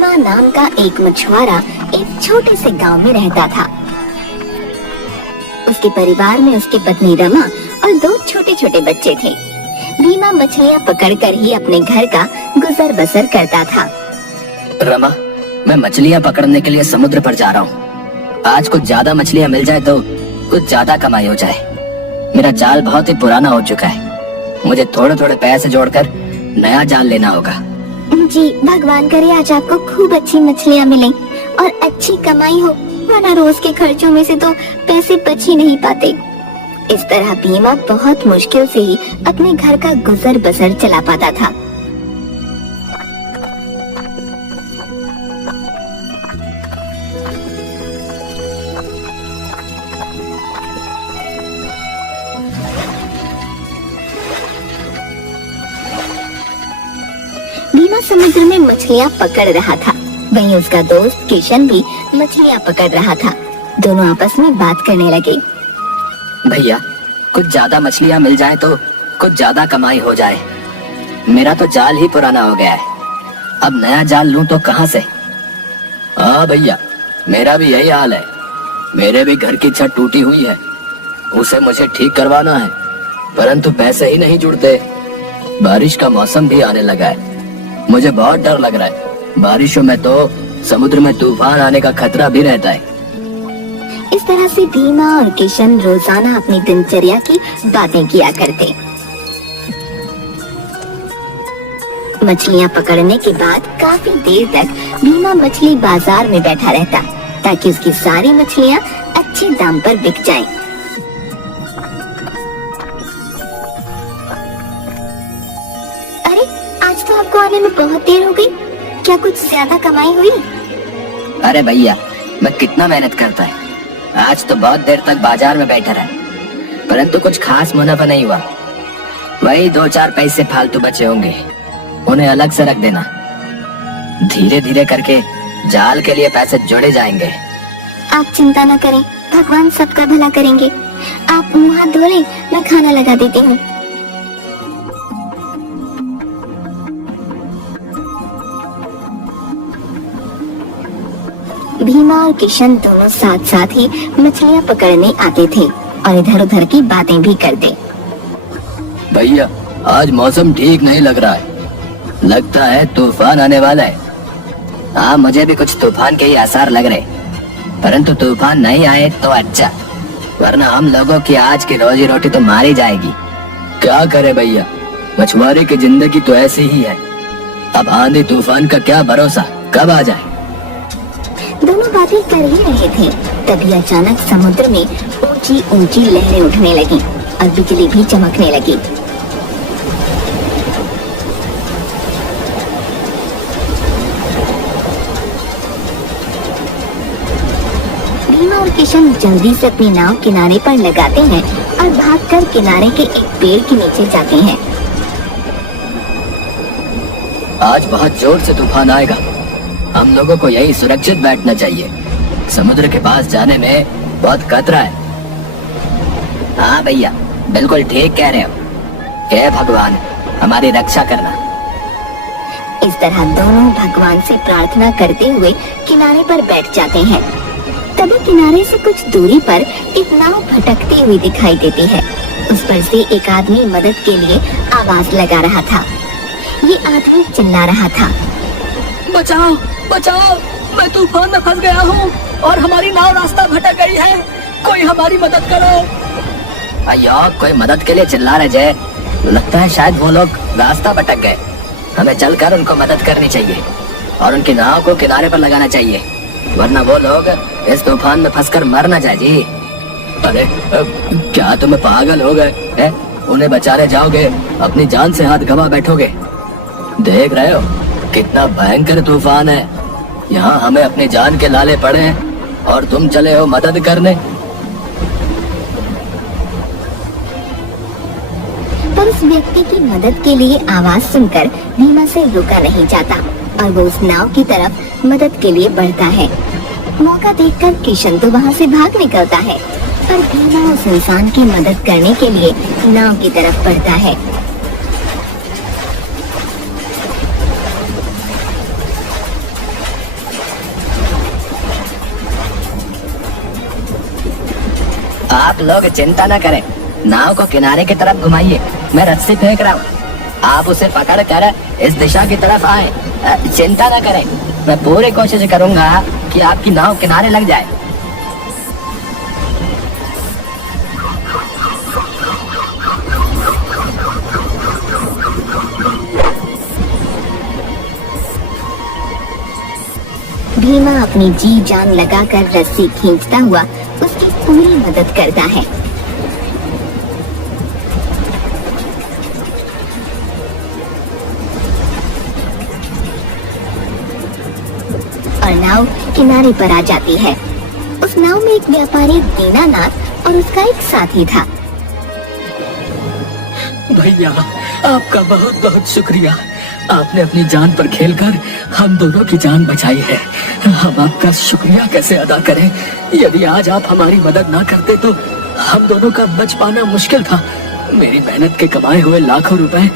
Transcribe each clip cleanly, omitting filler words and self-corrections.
भीमा नाम का एक मछुआरा एक छोटे से गांव में रहता था। उसके परिवार में उसकी पत्नी रमा और 2 छोटे छोटे बच्चे थे। भीमा मछलियाँ पकड़कर ही अपने घर का गुजर बसर करता था। रमा, मैं मछलियाँ पकड़ने के लिए समुद्र पर जा रहा हूँ। आज कुछ ज्यादा मछलियाँ मिल जाए तो कुछ ज्यादा कमाई हो जाए। मेरा जाल बहुत ही पुराना हो चुका है। मुझे थोड़े थोड़े पैसे जोड़कर नया जाल लेना होगा। जी, भगवान करे आज आपको खूब अच्छी मछलियाँ मिलें और अच्छी कमाई हो, वरना रोज के खर्चों में से तो पैसे बच ही नहीं पाते। इस तरह भीमा बहुत मुश्किल से ही अपने घर का गुजर बसर चला पाता था। भीमा समुद्र में मछलियाँ पकड़ रहा था। वहीं उसका दोस्त किशन भी मछलियाँ पकड़ रहा था। दोनों आपस में बात करने लगे। भैया, कुछ ज्यादा मछलियाँ मिल जाए तो कुछ ज्यादा कमाई हो जाए। मेरा तो जाल ही पुराना हो गया है, अब नया जाल लूं तो कहाँ से? हाँ भैया, मेरा भी यही हाल है। मेरे भी घर की छत टूटी हुई है, उसे मुझे ठीक करवाना है, परंतु पैसे ही नहीं जुड़ते। बारिश का मौसम भी आने लगा है, मुझे बहुत डर लग रहा है। बारिशों में तो समुद्र में तूफान आने का खतरा भी रहता है। इस तरह से भीमा और किशन रोजाना अपनी दिनचर्या की बातें किया करते। मछलियाँ पकड़ने के बाद काफी देर तक भीमा मछली बाजार में बैठा रहता ताकि उसकी सारी मछलियाँ अच्छे दाम पर बिक जाएं। अरे, आज तो आपको आने में बहुत देर हो गई, क्या कुछ ज्यादा कमाई हुई? अरे भैया, मैं कितना मेहनत करता है, आज तो बहुत देर तक बाजार में बैठा रहा, परंतु कुछ खास मुनाफा नहीं हुआ। वही 2-4 पैसे फालतू बचे होंगे, उन्हें अलग से रख देना। धीरे धीरे करके जाल के लिए पैसे जोड़े जाएंगे। आप चिंता न करें, भगवान सबका भला करेंगे। आप मुंह हाथ धो लें, मैं खाना लगा देती हूँ। भीमा और किशन दोनों साथ साथ ही मछलियाँ पकड़ने आते थे और इधर उधर की बातें भी करते। भैया, आज मौसम ठीक नहीं लग रहा है, लगता है तूफान आने वाला है। हाँ, मुझे भी कुछ तूफान के ही आसार लग रहे, परंतु तूफान नहीं आए तो अच्छा, वरना हम लोगों की आज की रोजी रोटी तो मारी जाएगी। क्या करे भैया, मछुआरे की जिंदगी तो ऐसी ही है। अब आंधी तूफान का क्या भरोसा, कब आ जाए। दोनों बातें कर ही रहे थे, तभी अचानक समुद्र में ऊंची ऊंची लहरें उठने लगी और बिजली भी चमकने लगी। भीमा और किशन जल्दी से अपनी नाव किनारे पर लगाते हैं और भागकर किनारे के एक पेड़ के नीचे जाते हैं। आज बहुत जोर से तूफान आएगा, हम लोगों को यही सुरक्षित बैठना चाहिए। समुद्र के पास जाने में बहुत खतरा है। हाँ भैया, बिल्कुल ठीक कह रहे हो। हे भगवान, हमारी रक्षा करना। इस तरह दोनों भगवान से प्रार्थना करते हुए किनारे पर बैठ जाते हैं। तभी किनारे से कुछ दूरी पर एक नाव भटकती हुई दिखाई देती है। उस पर से एक आदमी मदद के लिए आवाज लगा रहा था। ये आदमी चिल्ला रहा था, बचाओ बचाओ, मैं तूफान में फंस गया हूँ और हमारी नाव रास्ता भटक गई है, कोई हमारी मदद करो। अयो, कोई मदद के लिए चिल्ला रहे जय, लगता है शायद वो लोग रास्ता भटक गए। हमें चलकर उनको मदद करनी चाहिए और उनकी नाव को किनारे पर लगाना चाहिए, वरना वो लोग इस तूफान में फंसकर मर न जाए जी। अरे क्या तुम पागल हो गए? उन्हें बचाने जाओगे, अपनी जान से हाथ गंवा बैठोगे। देख रहे हो कितना भयंकर तूफान है, यहाँ हमें अपनी जान के लाले पड़े हैं और तुम चले हो मदद करने। पर उस व्यक्ति की मदद के लिए आवाज सुनकर भीमा से रुका नहीं जाता और वो उस नाव की तरफ मदद के लिए बढ़ता है। मौका देखकर किशन तो वहाँ से भाग निकलता है, पर भीमा उस इंसान की मदद करने के लिए नाव की तरफ बढ़ता है। आप लोग चिंता न करें, नाव को किनारे की तरफ घुमाइए, मैं रस्सी फेंक रहा हूँ, आप उसे पकड़ कर इस दिशा की तरफ आए। चिंता न करें, मैं पूरी कोशिश करूंगा कि आपकी नाव किनारे लग जाए। भीमा अपनी जी जान लगाकर रस्सी खींचता हुआ उसकी पूरी मदद करता है। और नाव किनारे पर आ जाती है। उस नाव में एक व्यापारी दीनानाथ और उसका एक साथी था। भैया, आपका बहुत बहुत शुक्रिया, आपने अपनी जान पर खेलकर हम दोनों की जान बचाई है। हम आपका शुक्रिया कैसे अदा करें? यदि आज आप हमारी मदद ना करते तो हम दोनों का बच पाना मुश्किल था। मेरी मेहनत के कमाए हुए लाखों रुपए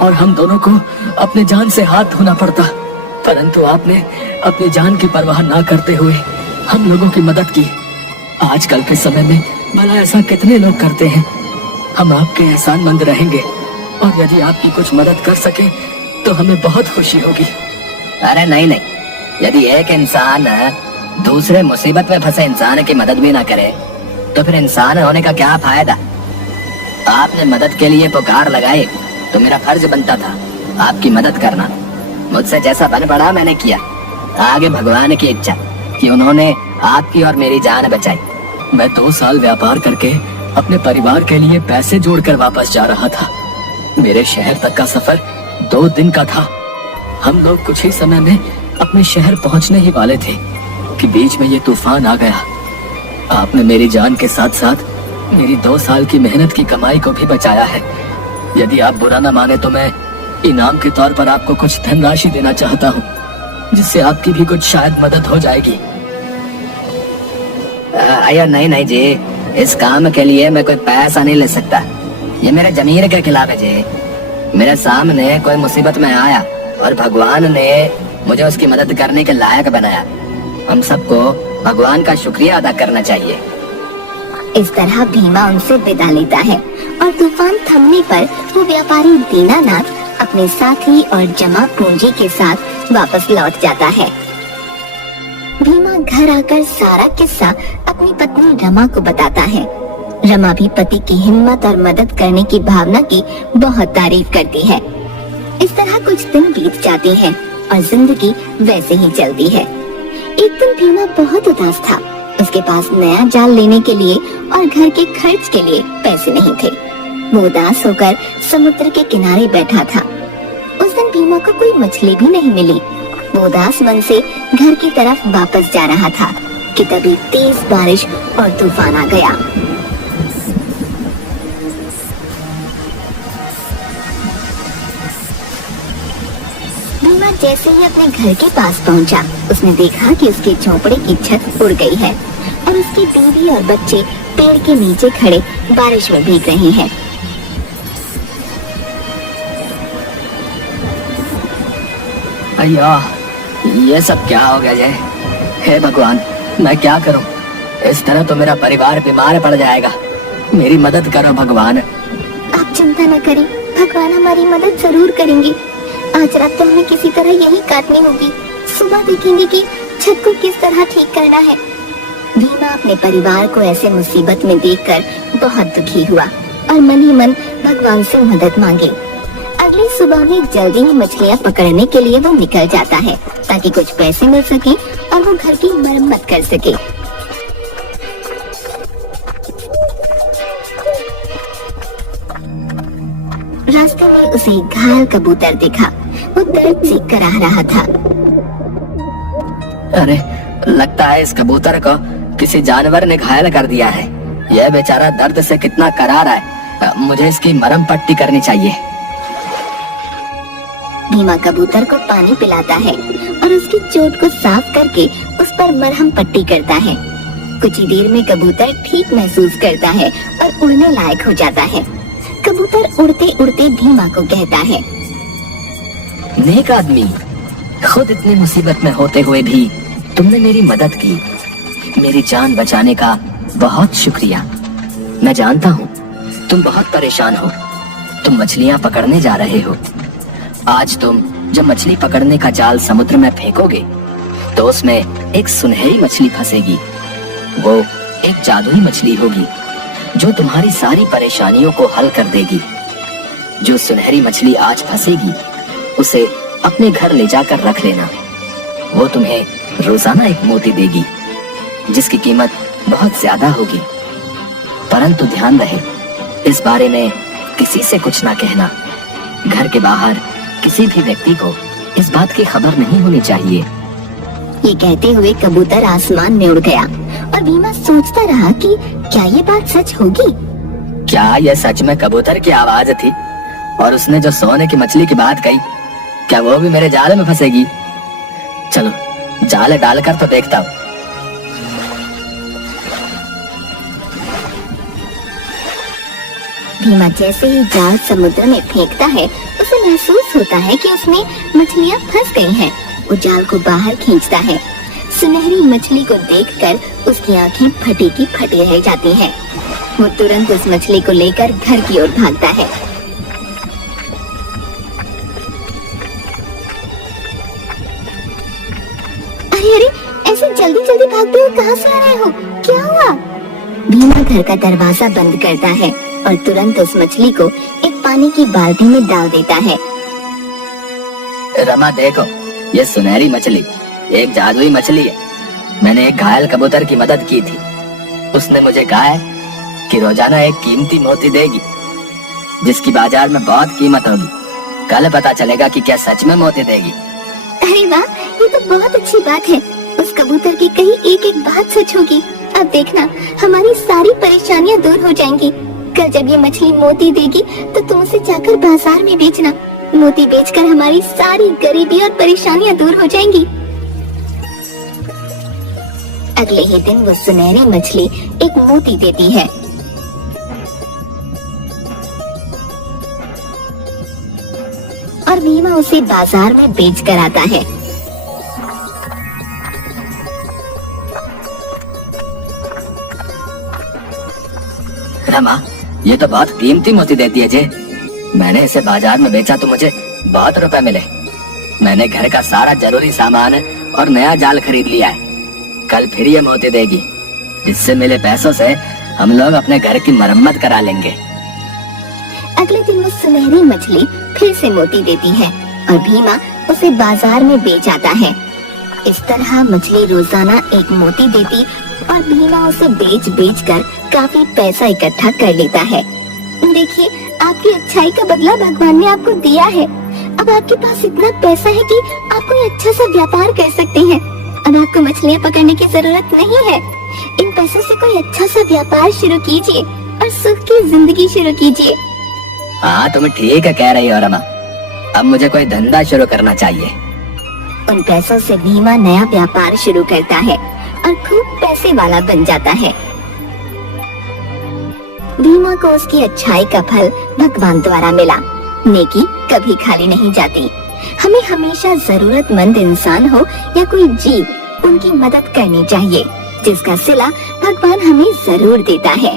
और हम दोनों को अपने जान से हाथ धोना पड़ता, परंतु आपने अपनी जान की परवाह ना करते हुए हम लोगों की मदद की। आजकल के समय में भला ऐसा कितने लोग करते हैं। हम आपके एहसानमंद रहेंगे और यदि आपकी कुछ मदद कर सके तो हमें बहुत खुशी होगी। अरे नहीं नहीं, यदि एक इंसान दूसरे मुसीबत में फंसे इंसान की मदद भी ना करे तो फिर इंसान होने का क्या फायदा। आपने मदद के लिए पुकार लगाई तो मेरा फर्ज बनता था आपकी मदद करना। मुझसे जैसा बन पड़ा मैंने किया। आगे भगवान की इच्छा कि उन्होंने आपकी और मेरी जान बचाई। मैं 2 साल व्यापार करके अपने परिवार के लिए पैसे जोड़कर वापस जा रहा था। मेरे शहर तक का सफर 2 दिन का था। हम लोग कुछ ही समय में अपने शहर पहुंचने ही वाले थे कि बीच में ये तूफान आ गया। आपने मेरी जान के साथ साथ मेरी 2 साल की मेहनत की कमाई को भी बचाया है। यदि आप बुरा न माने तो मैं इनाम के तौर पर आपको कुछ धनराशि देना चाहता हूँ, जिससे आपकी भी कुछ शायद मदद हो जाएगी। अयो नहीं नहीं जी, इस काम के लिए मैं कोई पैसा नहीं ले सकता। ये मेरे जमीर के खिलाफ है जी। मेरे सामने कोई मुसीबत में आया और भगवान ने मुझे उसकी मदद करने के लायक बनाया। हम सबको भगवान का शुक्रिया अदा करना चाहिए। इस तरह भीमा उनसे विदा लेता है और तूफान थमने पर वो व्यापारी दीनानाथ अपने साथी और जमा पूंजी के साथ वापस लौट जाता है। भीमा घर आकर सारा किस्सा अपनी पत्नी रमा को बताता है। रमा भी पति की हिम्मत और मदद करने की भावना की बहुत तारीफ करती है। इस तरह कुछ दिन बीत जाते हैं और जिंदगी वैसे ही चलती है। एक दिन भीमा बहुत उदास था। उसके पास नया जाल लेने के लिए और घर के खर्च के लिए पैसे नहीं थे। वो उदास होकर समुद्र के किनारे बैठा था। उस दिन भीमा को कोई मछली भी नहीं मिली। वो उदास मन से घर की तरफ वापस जा रहा था कि तभी तेज बारिश और तूफान आ गया। भीमा जैसे ही अपने घर के पास पहुंचा, उसने देखा कि उसके झोपड़े की छत उड़ गई है और उसकी बीवी और बच्चे पेड़ के नीचे खड़े बारिश में भीग रहे हैं। अय्या, ये सब क्या हो गया जय? हे भगवान, मैं क्या करूं? इस तरह तो मेरा परिवार बीमार पड़ जाएगा। मेरी मदद करो भगवान। आप चिंता न करें, भगवान हमारी मदद जरूर करेंगे। आज रात तो हमें किसी तरह यही काटनी होगी। सुबह देखेंगे कि छत को किस तरह ठीक करना है। भीमा अपने परिवार को ऐसे मुसीबत में देखकर बहुत दुखी हुआ और मन ही मन भगवान से मदद मांगी। अगली सुबह में जल्दी ही मछलियाँ पकड़ने के लिए वो निकल जाता है ताकि कुछ पैसे मिल सके और वो घर की मरम्मत कर सके। रास्ते में उसे एक घायल कबूतर दिखा। वो दर्द से कराह रहा था। अरे, लगता है इस कबूतर को किसी जानवर ने घायल कर दिया है। यह बेचारा दर्द से कितना करा रहा है। मुझे इसकी मरहम पट्टी करनी चाहिए। भीमा कबूतर को पानी पिलाता है और उसकी चोट को साफ करके उस पर मरहम पट्टी करता है। कुछ ही देर में कबूतर ठीक महसूस करता है और उड़ने लायक हो जाता है। कबूतर उड़ते उड़ते भीमा को कहता है, नेक आदमी, खुद इतनी मुसीबत में होते हुए भी तुमने मेरी मदद की। मेरी जान बचाने का बहुत शुक्रिया। मैं जानता हूँ तुम बहुत परेशान हो। तुम मछलियाँ पकड़ने जा रहे हो। आज तुम जब मछली पकड़ने का जाल समुद्र में फेंकोगे तो उसमें एक सुनहरी मछली फंसेगी। वो एक जादुई मछली होगी जो तुम्हारी सारी परेशानियों को हल कर देगी। जो सुनहरी मछली आज फंसेगी उसे अपने घर ले जाकर रख लेना। वो तुम्हें रोजाना एक मोती देगी जिसकी कीमत बहुत ज्यादा होगी। परंतु ध्यान रहे, इस बारे में किसी से कुछ ना कहना। घर के बाहर किसी भी व्यक्ति को इस बात की खबर नहीं होनी चाहिए। ये कहते हुए कबूतर आसमान में उड़ गया और भीमा सोचता रहा कि क्या ये बात सच होगी। क्या यह सच में कबूतर की आवाज थी? और उसने जो सोने की मछली की बात कही, क्या वो भी मेरे जाल में फंसेगी? चलो जाल डालकर तो देखता हूँ। भीमा जैसे ही जाल समुद्र में फेंकता है उसे महसूस होता है कि उसमें मछलियाँ फंस गई हैं। वो जाल को बाहर खींचता है। सुनहरी मछली को देखकर उसकी आंखें फटी की फटी रह जाती हैं। वो तुरंत उस मछली को लेकर घर की ओर भागता है। अरे अरे, ऐसे जल्दी जल्दी भागते हुए कहाँ से आ रहे हो? क्या हुआ? भीमा घर का दरवाजा बंद करता है और तुरंत उस मछली को एक पानी की बाल्टी में डाल देता है। रमा देखो, ये सुनहरी मछली एक जादुई मछली है। मैंने एक घायल कबूतर की मदद की थी। उसने मुझे कहा है कि रोजाना एक कीमती मोती देगी जिसकी बाजार में बहुत कीमत होगी। कल पता चलेगा कि क्या सच में मोती देगी। अरे वाह, ये तो बहुत अच्छी बात है। उस कबूतर की कही एक एक बात सच होगी। अब देखना, हमारी सारी परेशानियां दूर हो जाएंगी। कल जब ये मछली मोती देगी तो तुम उसे जाकर बाजार में बेचना। मोती बेचकर हमारी सारी गरीबी और परेशानियां दूर हो जाएंगी। अगले ही दिन वो सुनहरी मछली एक मोती देती है। और भीमा उसे बाजार में बेच कर आता है। रमा, ये तो बहुत कीमती मोती देती है जे। मैंने इसे बाजार में बेचा तो मुझे बहुत रुपए मिले। मैंने घर का सारा जरूरी सामान और नया जाल खरीद लिया है। कल फिर ये मोती देगी, जिससे मिले पैसों से हम लोग अपने घर की मरम्मत करा लेंगे। अगले दिन वो सुनहरी मछली फिर से मोती देती है और भीमा उसे बाजार में बेच आता है। इस तरह मछली रोजाना एक मोती देती और भीमा उसे बेच बेच कर काफी पैसा इकट्ठा कर लेता है। देखिए, आपकी अच्छाई का बदला भगवान ने आपको दिया है। अब आपके पास इतना पैसा है कि आप कोई अच्छा सा व्यापार कर सकते हैं। अब आपको मछलियाँ पकड़ने की जरूरत नहीं है। इन पैसों से कोई अच्छा सा व्यापार शुरू कीजिए और सुख की जिंदगी शुरू कीजिए। हाँ, तुम ठीक है कह रही हो रमा। अब मुझे कोई धंधा शुरू करना चाहिए। उन पैसों से भीमा नया व्यापार शुरू करता है और खूब पैसे वाला बन जाता है। भीमा को उसकी अच्छाई का फल भगवान द्वारा मिला। नेकी कभी खाली नहीं जाती। हमें हमेशा जरूरतमंद इंसान हो या कोई जीव, उनकी मदद करनी चाहिए, जिसका सिला भगवान हमें जरूर देता है।